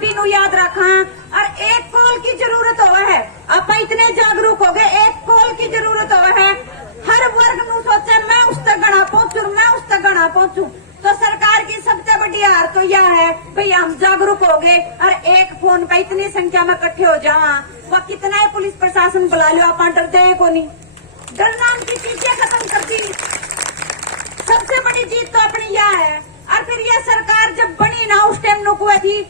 भी नु याद रखा। और एक कॉल की जरूरत हो है, आप इतने जागरूक हो गए, एक कॉल की जरूरत हो है। हर वर्ग नु सोचे मैं उस तक गणा पहुंचू, मैं उस तक गणा पहुंचू। तो सरकार की सबसे बड़ी हार तो यह है भाई हम जागरूक हो गए और एक फोन पे इतनी संख्या में इकट्ठे हो जावा। वह कितना ही पुलिस प्रशासन बुला लो, आप डरते को नहीं। डर नाम की चीजें खत्म करती। सबसे बड़ी जीत तो अपनी यह है। और फिर यह सरकार जब बनी ना उस टाइम नुकुआ थी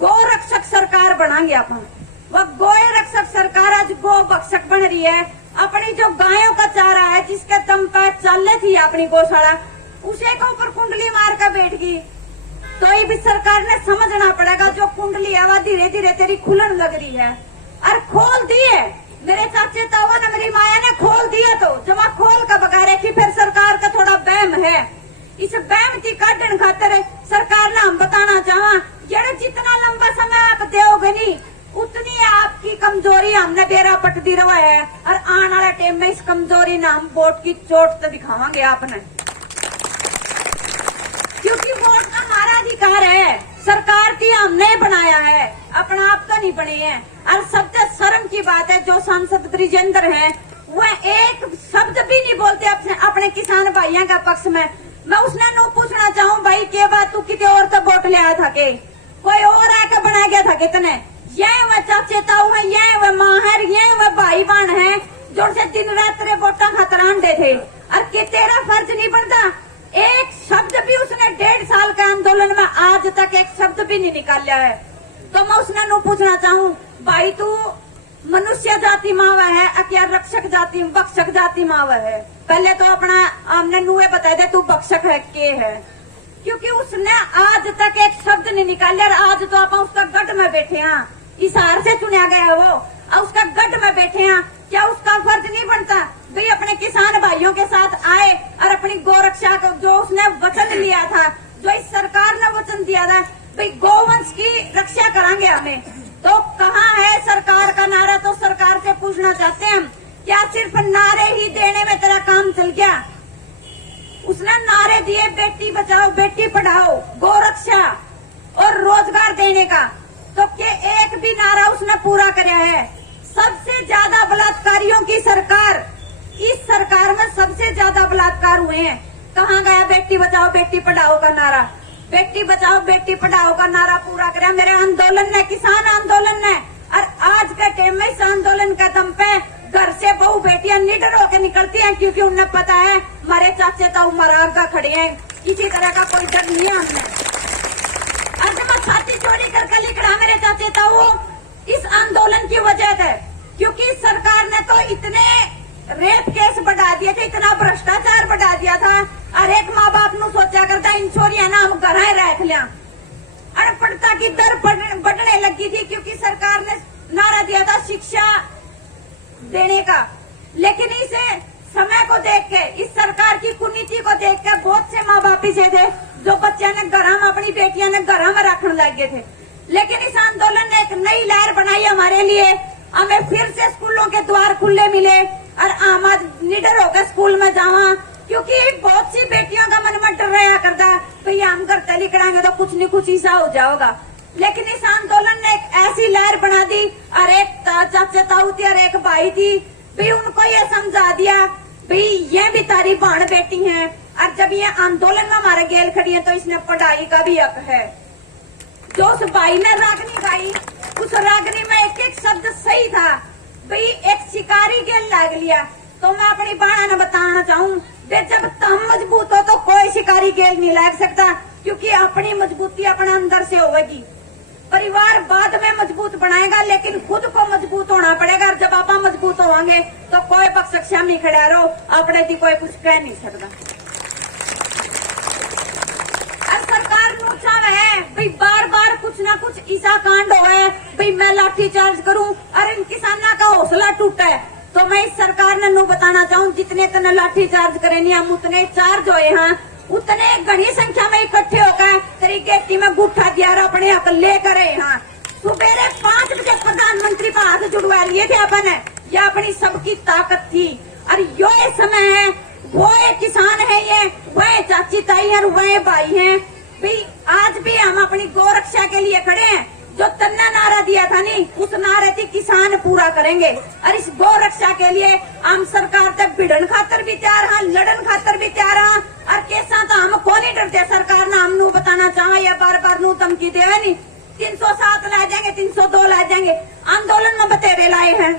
गौ रक्षक सरकार बनाएंगे अपन। वह गौ रक्षक सरकार आज गौ भक्षक बन रही है। अपनी जो गायों का चारा है जिसके दम पर चल थी अपनी गौशाला, उसे को ऊपर कुंडली मार कर बैठ गई। तो ये भी सरकार ने समझना पड़ेगा जो कुंडली है वह धीरे धीरे तेरी खुलन लग रही है। और खोल दिए मेरे चाचे तावा ने, मेरी माया ने खोल दिया। तो जब खोल का बगा रहे कि फिर सरकार का थोड़ा बहम है। इस बहम की काटन खातिर सरकार ने हम बताना चाहा ये जितना लंबा समय आप दोगे नहीं उतनी आपकी कमजोरी हमने बेरा पट दी रहा है। और आने वाले टाइम में इस कमजोरी ना हम वोट की चोट तो दिखावांगे आपने, क्योंकि वोट हमारा अधिकार है। सरकार की हमने बनाया है, अपना आप तो नहीं बने हैं। और सबसे शर्म की बात है जो सांसद ब्रिजेंद्र हैं वह एक शब्द भी नहीं बोलते अपने किसान भाइयों का पक्ष में। मैं उसने नो पूछना चाहूँ भाई के बात तू कितने और तो वोट ले आया था के कोई और आके बना गया था कितने? ये वह चाचे ताऊ है, ये वह माँ है, ये वह भाई बहन है जो से दिन रात तेरे वोटा खातर आंडे थे। और कि तेरा फर्ज नहीं बनता? एक शब्द भी उसने 1.5 साल के आंदोलन में आज तक एक शब्द भी नहीं निकाला है। तो मैं उसने नु पूछना चाहूँ भाई तू मनुष्य जाति मावा है क्या रक्षक जाति बक्षक जाति मावा है? पहले तो अपना हमने नुए बता दे तू बक्षक है के है, क्योंकि उसने आज तक एक शब्द नहीं निकाले। और आज तो आप उसका गढ़ में बैठे हैं, इस हार से चुना गया है वो, और उसका गढ़ में बैठे हैं। क्या उसका फर्ज नहीं बनता भाई अपने किसान भाइयों के साथ आए और अपनी गौ रक्षा को जो उसने वचन लिया था, जो इस सरकार ने वचन दिया था भाई गौवंश की रक्षा करांगे हमें, तो कहाँ है सरकार का नारा? तो सरकार से पूछना चाहते हैं क्या सिर्फ नारे ही देने में तेरा काम चल गया? उसने नारे दिए बेटी बचाओ बेटी पढ़ाओ गौ रक्षा और रोजगार देने का, तो क्या एक भी नारा उसने पूरा कराया है? सबसे ज्यादा बलात्कारियों की सरकार, इस सरकार में सबसे ज्यादा बलात्कार हुए हैं। कहाँ गया बेटी बचाओ बेटी पढ़ाओ का नारा? बेटी बचाओ बेटी पढ़ाओ का नारा पूरा कराया मेरे आंदोलन ने, किसान आंदोलन ने। और आज के टाइम में इस आंदोलन का दम पे घर से बहू बेटियां निडर होकर निकलती हैं, क्योंकि उन्हें पता है हमारे चाचे ताऊ मराग का खड़े हैं, किसी तरह का कोई डर नहीं है हमने। और जब छाती चोरी करके लिख रहा मेरे चाचे ताऊ इस आंदोलन की वजह है, क्योंकि सरकार ने तो इतने रेप केस बढ़ा दिए थे, इतना भ्रष्टाचार बढ़ा दिया था। और एक माँ बाप नु सोचा करता इन छोरिया ना हम घर रख लिया। अनपढ़ता की दर बढ़ने लगी थी, क्योंकि सरकार ने नारा दिया था शिक्षा देने का। लेकिन इसे समय को देख के, इस सरकार की कुनीति को देख के बहुत से माँ बाप ऐसे थे जो बच्चे ने घर में अपनी बेटियां ने घर में रखने लग गए थे। लेकिन इस आंदोलन ने एक नई लहर बनाई हमारे लिए। हमें फिर से स्कूलों के द्वार खुले मिले और हम आज निडर होकर स्कूल में जावा, क्योंकि बहुत सी बेटियों का मन में डर रहा करता है भैया हम घर तली कराएंगे तो कुछ न कुछ ऐसा हो जाएगा। लेकिन इस आंदोलन ने एक ऐसी लहर बना दी और एक चाचा ताऊ थी और एक भाई थी भी, उनको ये समझा दिया भाई ये भी तारी बहन बेटी है। और जब ये आंदोलन में हमारे गेल खड़ी है तो इसने पढ़ाई का भी हक है। जो उस भाई ने रागनी गाई उस रागनी में एक एक शब्द सही था भाई, एक शिकारी गेल लाग लिया। तो मैं अपनी बहन ने बताना चाहूँ जब तुम मजबूत हो तो कोई शिकारी गेल नहीं लाग सकता, क्योंकि अपनी मजबूती अपने अंदर से होगी। परिवार बाद में मजबूत बनाएगा, लेकिन खुद को मजबूत होना पड़ेगा। और जब आप मजबूत होंगे तो कोई पक्ष नहीं खड़ा रहो, अपने थी कोई कुछ कह नहीं सकता। और सरकार नूचा है भाई बार बार कुछ ना कुछ ऐसा कांड हो है भाई मैं लाठी चार्ज करूं और इन किसानों का हौसला टूटा है। तो मैं इस सरकार ने नो बताना चाहूँ जितने तने लाठी चार्ज करेंगे हम उतने चार्ज होए हैं, उतने घनी संख्या में इकट्ठे होकर तेरी गेटी में गुठा दिया अपने हक लेकर यहाँ सुबेरे 5 बजे प्रधानमंत्री पर हाथ जुड़वा लिए थे अपन, यह अपनी सबकी ताकत थी। और यो समय है, वो किसान है, ये वह चाची ताई है, वह भाई है भाई। आज भी हम अपनी गौ रक्षा के लिए खड़े हैं। जो है नहीं, उस नारे थी किसान पूरा करेंगे। और इस गौ रक्षा के लिए हम सरकार तक भिड़न खातर भी तैयार हैं, लड़न खातर भी तैयार हैं। और कैसा तो हम को नहीं डरते, सरकार ने हम नू बताना चाहे या बार बार नू धमकी दे नहीं। 307 ला जाएंगे, 302 ला जाएंगे, आंदोलन में बतेरे लाए हैं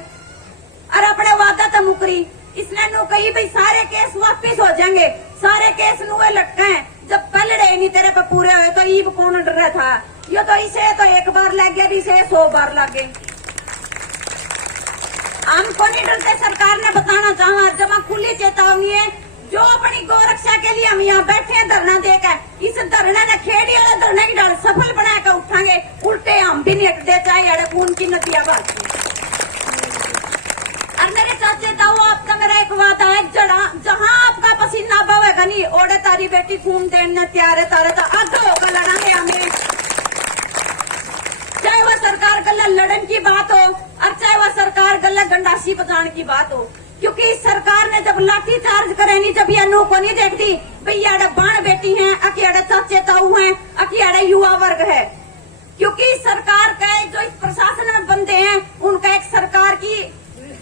और अपने वादा तो मुकरी। इसने नु कही भाई सारे केस वापिस हो जाएंगे, सारे केस नुए लटके हैं। जब पलड़े नहीं तेरे पे पूरे हुए तो ईब कौन डर रहा था? ये तो इसे तो एक बार लग गया, इसे 100 बार लगे। हमको नहीं डरते, सरकार ने बताना चाहा जमा खुली चेतावनी है। जो अपनी गौ रक्षा के लिए हम यहाँ बैठे हैं धरना देकर, इस धरने ने खेड़ी वाला धरने की डाल सफल बनाकर उठाएंगे। उल्टे हम भी नहीं हटते, चाहे अड़े खून की नदियां बहती। और मेरे चाचे ताऊ, आपका मेरा एक वादा है, जहाँ आपका पसीना बहेगा नहीं, ओढ़े तारी बेटी खून देने तैयार है तारे तो आगे होकर लड़ांगे हमें। चाहे वह सरकार गला लड़न की बात हो और चाहे वह सरकार गला गंडासी बचाने की बात हो। क्योंकि सरकार ने जब लाठी चार्ज करे नहीं, जब ये नो को नहीं देखती भैया बाण बेटी हैं, अकियाड़े चाचे ताऊ हैं, अकियाड़े युवा वर्ग है। क्योंकि सरकार का जो इस प्रशासन में बंदे हैं, उनका एक सरकार की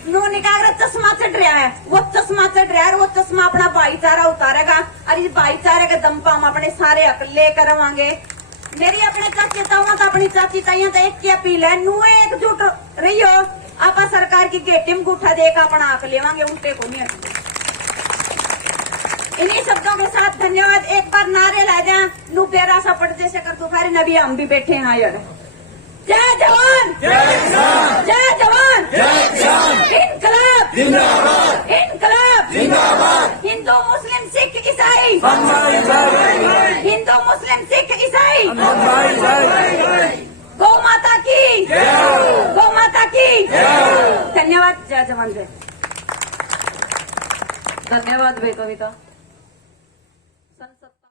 नो निकाल चश्मा चढ़ रहा है, वो चश्मा चढ़ रहा है। वो चश्मा अपना भाईचारा उतारेगा और इस भाईचारे के दम पर हम अपने सारे हक लेकर आवांगे। मेरी अपने चाचे ताऊ तो अपनी चाची ताइयों तो एक की अपील है, नुए एकजुट रही हो। आप सरकार की गेटी में गुठा देकर अपना हक लेवांगे, उल्टे को नहीं हटते। इन्हीं शब्दों के साथ धन्यवाद। एक बार नारे ला जाए, नू बेरा सा पड़ जैसे कर दोपहर नबी हम भी बैठे हैं यार। जय जवान, जय किसान, जय जवान, जय किसान, इनकलाब जिंदाबाद, इनकलाब जिंदाबाद। हिंदू मुस्लिम सिख ईसाई, हिंदू मुस्लिम सिख ईसाई, गौ माता की, गौ माता की। धन्यवाद। जय जवान, जय। धन्यवाद भाई कविता।